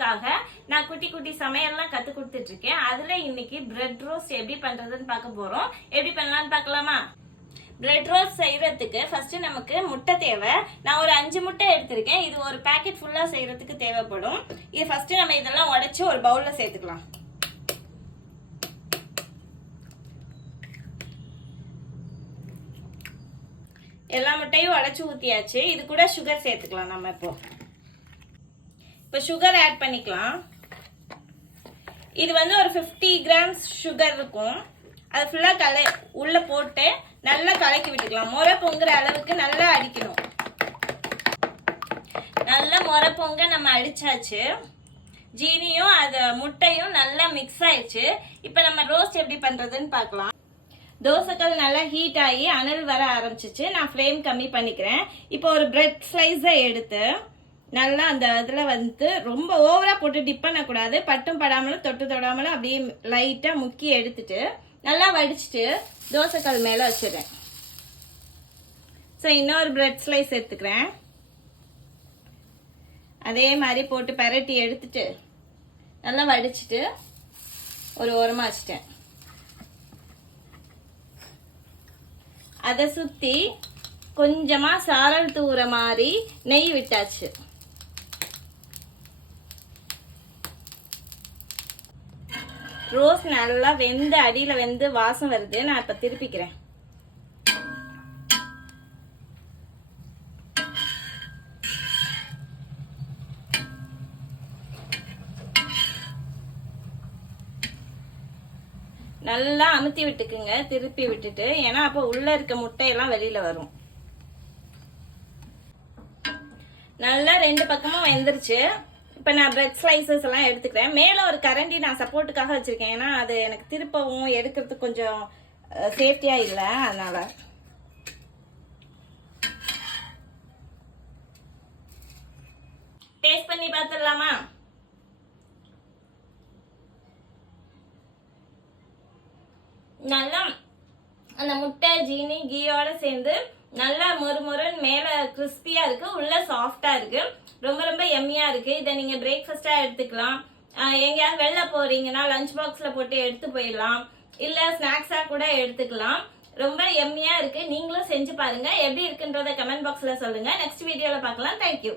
உங்களுக்காக நான் குட்டி குட்டி சமையல்லாம் கத்து கொடுத்துட்டு இருக்கேன். அதுல இன்னைக்கு பிரெட் ரோஸ்ட் எப்படி பண்றதுன்னு பார்க்க போறோம். எப்படி பண்ணலாம்னு பார்க்கலாமா? பிரெட் ரோஸ்ட் செய்யறதுக்கு ஃபர்ஸ்ட் நமக்கு முட்டை தேவை. நான் ஒரு 5 முட்டை எடுத்திருக்கேன். இது ஒரு பேக்கெட் ஃபுல்லா செய்யறதுக்கு தேவைப்படும். இது ஃபர்ஸ்ட் நம்ம இதெல்லாம் உடைச்சு ஒரு பவுல்ல சேர்த்துக்கலாம். எல்லா முட்டையும் உடைச்சு ஊத்தியாச்சு. இது கூட சுகர் சேர்த்துக்கலாம். நம்ம இப்போ சுகர் ஆட் பண்ணிக்கலாம். இது வந்து ஒரு 50 கிராம்ஸ் சுகர் இருக்கும். அது ஃபுல்லா உள்ள போட்டு நல்லா கலக்கி விட்டுக்கலாம். முறை பொங்குற அளவுக்கு நல்லா அடிக்கணும். நல்லா முறை பொங்க நம்ம அடிச்சாச்சு. ஜீனியும் அது முட்டையும் நல்லா மிக்ஸ் ஆயிடுச்சு. இப்போ நம்ம ரோஸ்ட் எப்படி பண்றதுன்னு பார்க்கலாம். தோசைக்கல் நல்லா ஹீட் ஆகி அனல் வர ஆரம்பிச்சிச்சு. நான் ஃப்ளேம் கம்மி பண்ணிக்கிறேன். இப்போ ஒரு பிரெட் ஸ்லைஸை எடுத்து நல்லா அந்த இதில் வந்து ரொம்ப ஓவரா போட்டு டிப் பண்ணக்கூடாது. பட்டும் படாமலும் தொட்டு தொடாமலும் அப்படியே லைட்டா முக்கி எடுத்துட்டு நல்லா வடிச்சிட்டு தோசைக்கல் மேல வச்சிடுறேன். ஸோ இன்னொரு பிரெட் ஸ்லைஸ் எடுத்துக்கிறேன். அதே மாதிரி போட்டு பரட்டி எடுத்துட்டு நல்லா வடிச்சிட்டு ஒரு ஓரமா வச்சிட்டேன். அதை சுத்தி கொஞ்சமா சாரல் தூர மாதிரி நெய் விட்டாச்சு. ரோஸ் நல்லா வெந்து அடியில வெந்து வாசம் வருது. நான் இப்ப திருப்பிக்கிறேன். நல்லா அமுத்தி விட்டுக்குங்க. திருப்பி விட்டுட்டு, ஏன்னா அப்ப உள்ள இருக்க முட்டையெல்லாம் வெளியில வரும். நல்லா 2 பக்கமும் வெந்துருச்சு. இப்ப நான் பிரெட் ஸ்லைசஸ் எல்லாம் எடுத்துக்கிறேன். மேல ஒரு கரண்டி நான் சப்போர்ட்டுக்காக வச்சிருக்கேன். ஏன்னா அது எனக்கு திருப்பவும் எடுக்கிறதுக்கு கொஞ்சம் சேஃப்டியா இல்லை. அதனால டேஸ்ட் பண்ணி பார்த்துடலாமா? நல்லா அந்த முட்டை ஜீனி கீயோட சேர்ந்து நல்லா மொறுமொறுன்னு மேல கிறிஸ்பியா இருக்கு, உள்ள சாஃப்டா இருக்கு. ரொம்ப ரொம்ப எம்மியா இருக்கு. இதை நீங்க பிரேக்ஃபாஸ்டா எடுத்துக்கலாம். எங்கேயாவது வெளில போறீங்கன்னா லஞ்ச் பாக்ஸ்ல போட்டு எடுத்து போயிடலாம். இல்ல ஸ்நாக்ஸா கூட எடுத்துக்கலாம். ரொம்ப எம்மியா இருக்கு. நீங்களும் செஞ்சு பாருங்க. எப்படி இருக்குன்றத கமெண்ட் பாக்ஸ்ல சொல்லுங்க. நெக்ஸ்ட் வீடியோல பார்க்கலாம். தேங்க்யூ.